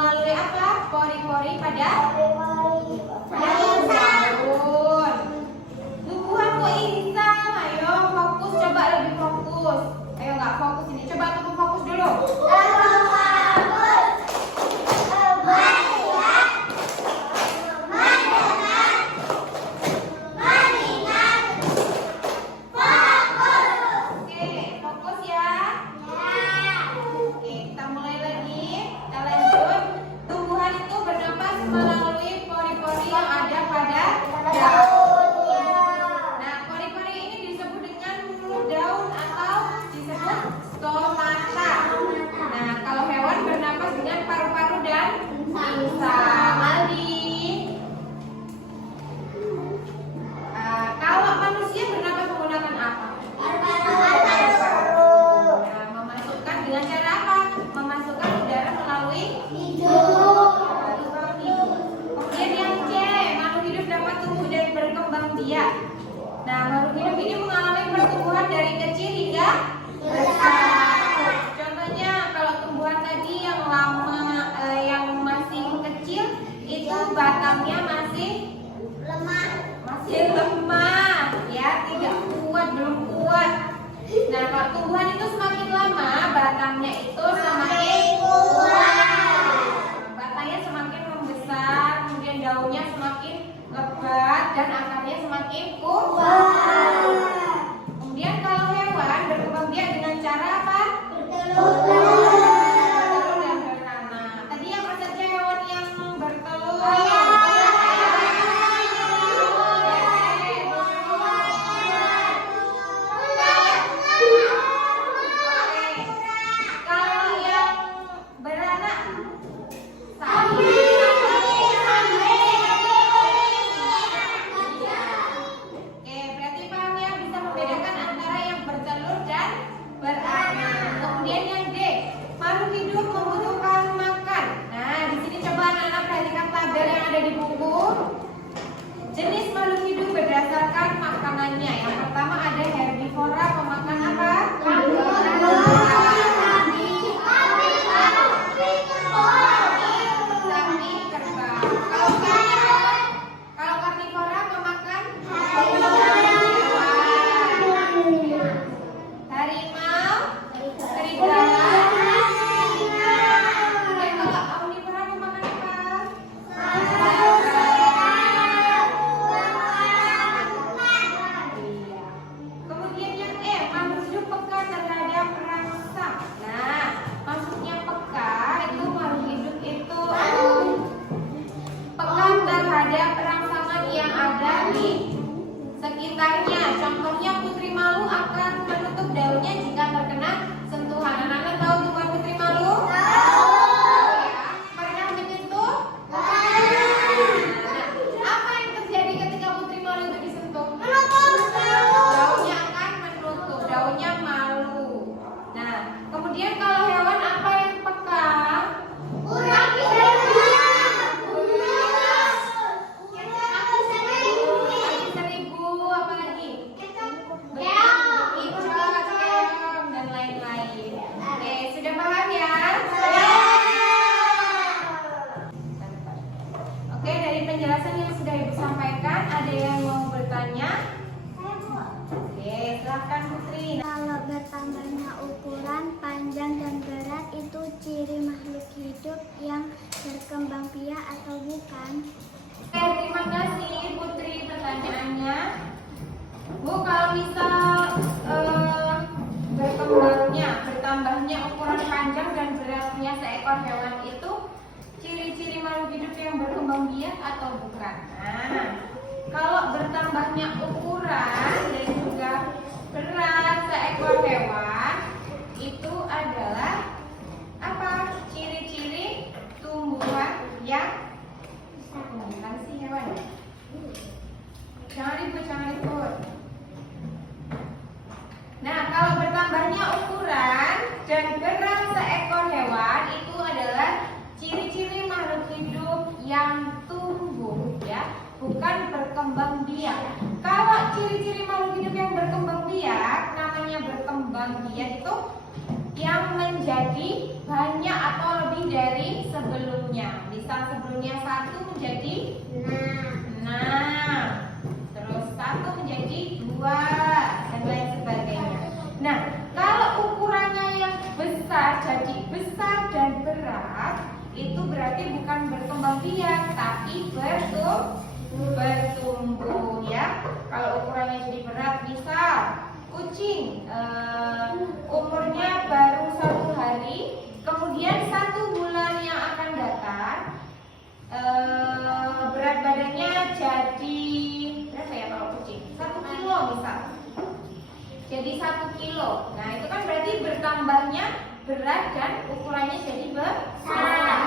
melalui apa? Pori-pori pada daun. Tumbuhan kok insang? Ayo fokus, coba lebih fokus. Ayo nggak fokus ini, coba tumbuh fokus dulu. Nah, makhluk hidup ini mengalami pertumbuhan dari kecil hingga besar. Contohnya, kalau tumbuhan tadi yang lama, yang masih kecil, itu batangnya masih lemah, ya, tidak kuat, belum kuat. Nah, kalau tumbuhan itu semakin lama, batangnya itu semakin kuat. Batangnya semakin membesar, kemudian daunnya semakin lebat dan akarnya semakin kuat. Kemudian kalau hewan berkembang biak dengan cara apa? Bertelur dan beranak. Tadi apa saja hewan yang bertelur? Kalau yang beranak, kemudian yang D, makhluk hidup membutuhkan makan. Nah, di sini coba anak-anak perhatikan tabel yang ada di buku. Jenis makhluk hidup berdasarkan makanannya. Yang pertama ada herbivora, pemakan apa? Sapi, kerbau. Kalau karnivora, pemakan harimau, serigala. Kalau omnivora memakan apa? Kemudian yang E, makhluk hidup peka terhadap rangsang. Nah, maksudnya peka itu makhluk hidup itu peka terhadap rangsangan yang ada di sekitarnya. Contohnya putri malu akan menutup daunnya jika terkena sentuhan. Anak-anak tahu tumbuhan putri malu? Ya. Pernah menyentuh? Apa yang terjadi ketika putri malu itu disentuh? Daunnya akan menutup, daunnya malu. Nah, kemudian kalau hewan apa yang peka? Seribu, apa lagi? Kicot, keong, dan lain-lain. Oke, sudah paham ya? Oke, dari penjelasan yang sudah Ibu sampaikan, ada yang mau bertanya? Oke, silahkan Putri. Kalau bertambahnya ukuran, panjang, dan berat itu ciri makhluk hidup yang berkembang biak atau bukan? Oke, terima kasih Putri pertanyaannya. Bu, kalau misal bertambahnya ukuran panjang dan beratnya seekor hewan itu ciri-ciri makhluk hidup yang berkembang biak atau bukan? Nah, kalau bertambahnya ukuran dan juga berat seekor hewan itu adalah apa? Ciri-ciri tumbuhan yang bukan sih hewan. Jangan ribut. Nah, kalau bertambahnya ukuran dan berat seekor hewan itu adalah ciri-ciri makhluk hidup yang tumbuh, ya, bukan berkembang biak. Kalau ciri-ciri makhluk hidup yang berkembang biak, namanya berkembang biak itu yang menjadi banyak atau lebih dari sebelumnya. 1 menjadi 6. Terus 1 menjadi 2 dan lain sebagainya. Nah, kalau ukurannya yang besar jadi besar dan berat, itu berarti bukan berkembang biak tapi bertumbuh ya. Kalau ukurannya jadi berat, misal kucing umurnya baru 1 hari, kemudian 1 bulan yang akan datang berat badannya jadi berapa ya kalau kucing? 1 kilo misal. Jadi 1 kilo. Nah itu kan berarti bertambahnya berat dan ukurannya jadi besar.